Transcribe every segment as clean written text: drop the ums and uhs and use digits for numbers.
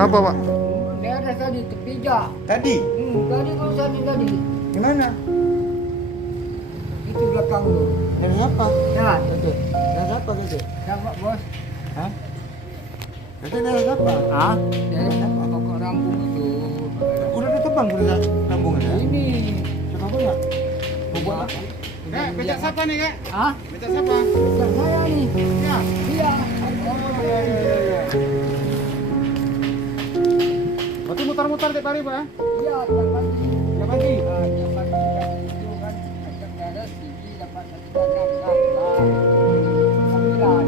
Kenapa, Pak? Dia ada tadi terpijak. Tadi? Tadi tulisannya tadi. Gimana? Itu belakang lu. Dari siapa? Ya, Tadi. Dari siapa tadi? siapa bos? Hah? Tadi dari siapa? Ah, dari apa pokok rambung itu. Udah ditebang udah lambungnya. Ini. Coba ya. Buat apa? Becak siapa nih, Kak? Ah, Becak siapa? becak saya nih. Ya. Iya. Berarti mutar-mutar tiap hari, Pak? Iya, tiap pagi. Tiap pagi? Ah, tiap pagi itu kan ajak beres tinggi dapat 1,6 sembilan.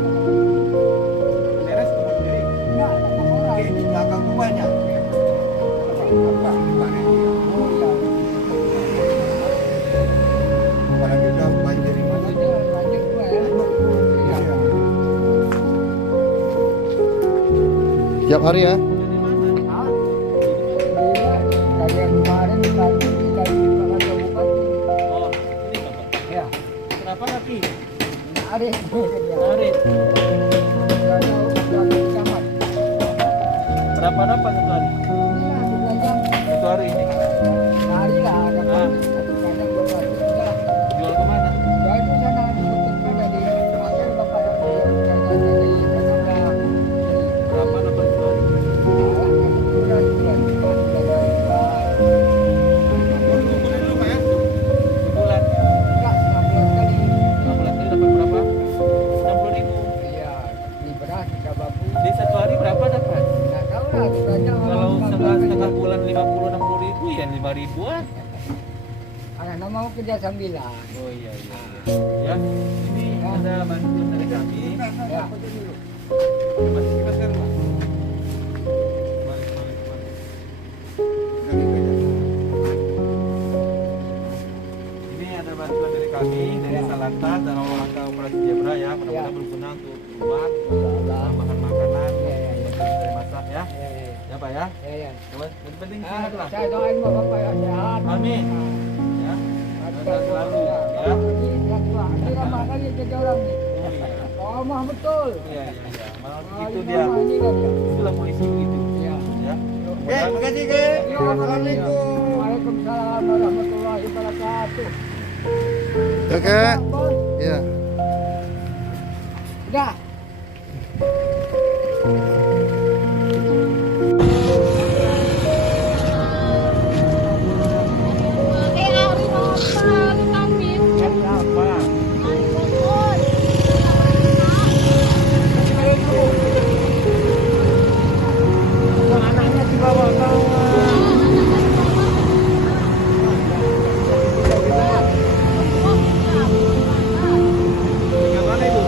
Beres teman sendiri. Enggak, sama orang. Oke, di belakang tuh banyak. Apa? Gimana? Oh iya. Apalagi udah banjir ini. Banyak gua ya. Iya. Tiap hari ya? Hah? Iya, kayak kemarin tadi dari Pak Bupati. Oh, ini Bapak. Ya, Kenapa kaki? Arif. Arif. Kalau udah camat. Berapa dapat satu hari? Ini lah 11 jam. Satu hari ini. Sehari lah ada Ah. kadang 2 hari. Udah. Jual kemana? Udah itu sana ditutup ada di pasar Bapak dari tetangga. Berapa dapat satu hari? Kumpulin dulu, Pak ya. Sebulan. 16 kali dapat berapa? 60.000. Di satu hari berapa dapat? Kalau setengah bulan 50-60.000 ya 5.000-an. Anak mau kerja sambilan. Oh iya iya. Ya, ini ada bantuan dari kami. Ya. Mas, kita sekarang, Pak. Kembali. Ini ada bantuan dari kami dari Salantas dan Olahraga Operasi Zebra ya. Mudah-mudahan berguna untuk rumah, bahan makanan, dari masak ya. Ya Pak ya. Yang penting sehat lah. Saya doain Bapak ya sehat. Amin. Ya. Sehat selalu ya. Ini ramah kali jadi orang nih. Oh iya. Ramah betul. Iya. Malah Ah, begitu ini dia. ramah ini kan ya. Itulah polisi begitu. Iya. Ya. Oke, makasih, Ke. Assalamualaikum. Waalaikumsalam warahmatullahi wabarakatuh. Oke. Bos, Iya. udah. Cari apa? Anaknya di bawah-bawah. Yang mana itu?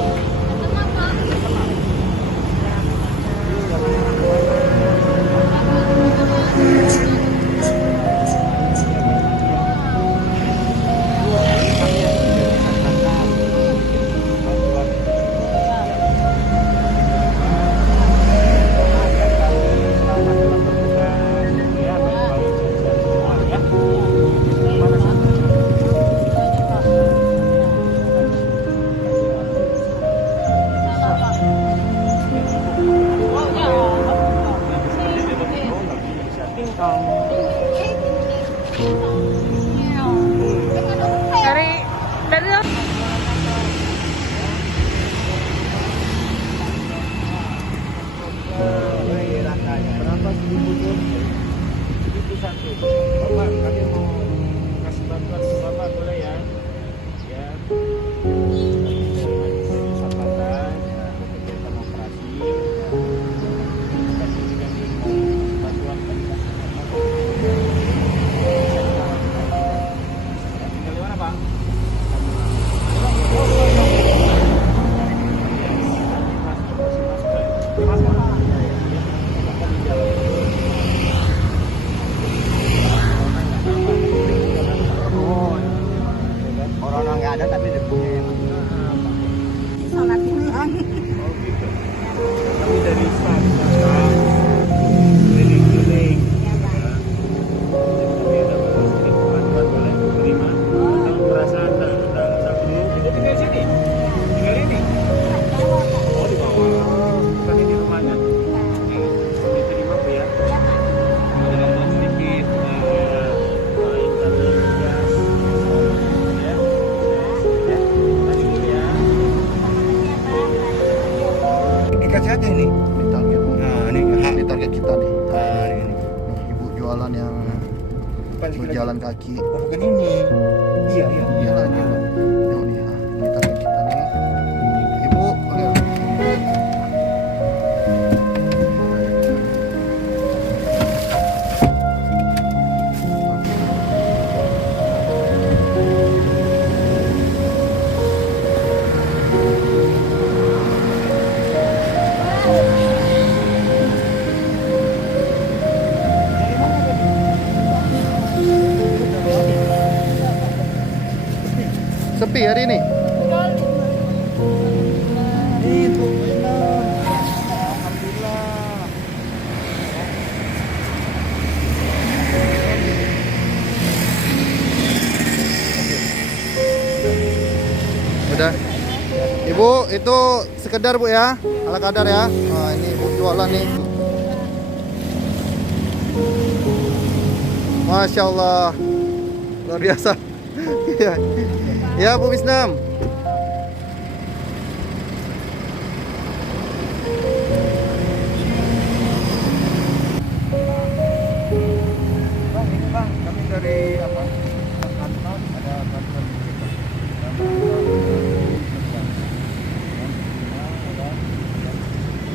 Berapa 1.000 tuh? 1.001. Bapak, kami mau kasih bantuan ke Bapak boleh ya? Ya. Kesempatan ya, kegiatan operasi. Ya. Kasih juga nih bantuan dari mana Pak? Mas, berjalan kaki. Oh, bukan ini. Iya, iya. Iya lah ini. Tengok nih, ini target kita nih. Ibu, oke. Sepi hari ini. Itu benar. Alhamdulillah. Udah. Ibu, itu sekedar Bu ya, ala kadar ya. Nah, ini Ibu jualan nih. Masya Allah, luar biasa. Ya, ya Bu Wisnam. Bang, ini Bang, kami dari apa? Kantor ada bantuan kita.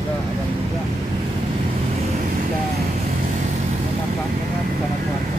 Ada juga bisa memanfaatkan bersama keluarga.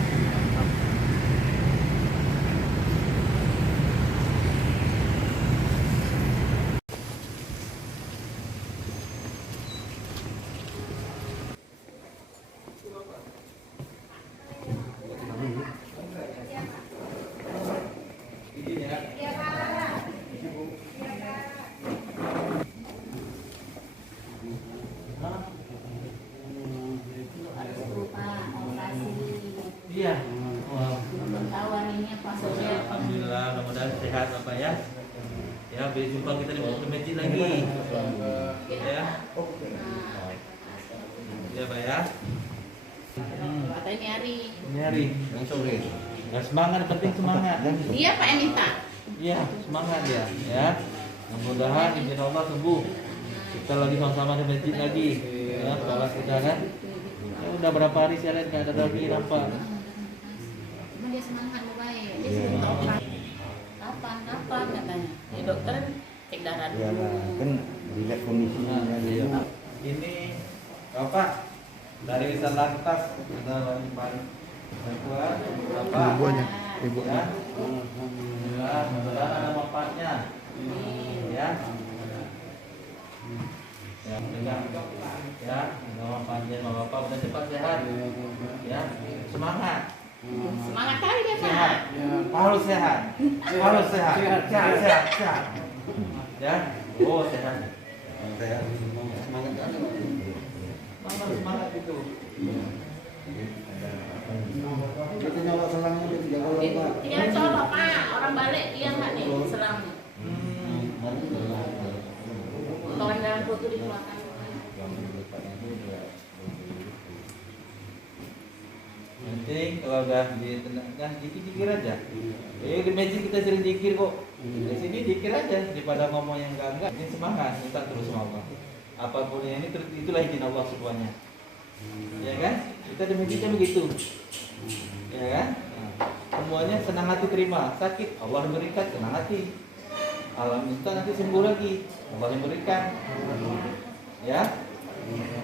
Iya. Wah. Pemberitahuan ini apa saja. Alhamdulillah, mudah-mudahan sehat Bapak ya. Ya, sampai jumpa kita di masjid lagi. Ya. Ya Pak ya. Katanya nyari. Nyari. Yang sore. Ya, semangat, penting semangat. Dia Pak yang minta. Iya, semangat ya. Ya. Mudah-mudahan izin Allah sembuh. Kita lagi sama-sama di masjid lagi. Ya, sholat kita kan. Ya, udah berapa hari saya lihat nggak ada lagi nampak. Cuma dia semangat mau baik. Dia sering operasi. Kapan katanya. Ya dokter cek darah Ya dulu. kan dilihat kondisinya Nah, iya. dulu. Ini Bapak dari Salantas ada Pak Bapak. Ibunya, ibu. Ya. Alhamdulillah, mudah-mudahan ada manfaatnya. Ya. Ya, pegang. Ya, ada manfaatnya Bapak udah cepat sehat. Ya, semangat. Semangat kali dia Sehat. Pak. Harus sehat. Harus sehat. Sehat. Ya. Oh, sehat. Saya semangat kan. Semangat itu. Kita nyawa selangnya dia tidak kalau Pak. Dia colok Pak. Orang balik dia nggak nih selangnya. Kawan dalam foto dikeluarkan. Penting kalau udah ditenangkan dikir aja. Di masjid kita sering dikir kok. Di sini dikir aja daripada ngomong yang enggak. Ini semangat, minta terus sama Allah. Apapun yang ini itulah izin Allah semuanya. Ya kan? Kita di masjidnya begitu. Ya kan? Nah, semuanya senang hati terima. Sakit Allah yang berikan, senang hati. Alhamdulillah nanti sembuh lagi. Allah yang berikan. Ya?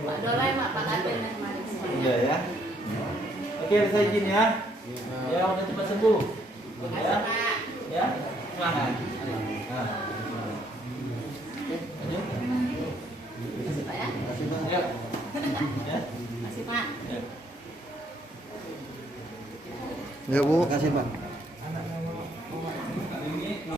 Pak Dolai Pak Kaden dan Malik. Iya ya. Oke, saya izin ya. Ya, udah cepat sembuh. Ya. Pak. Ya. Semangat. Nah. Lanjut. Masih Pak ya. Ya. Ya. Masih Pak. Ya. Ya Bu. Terima kasih Pak.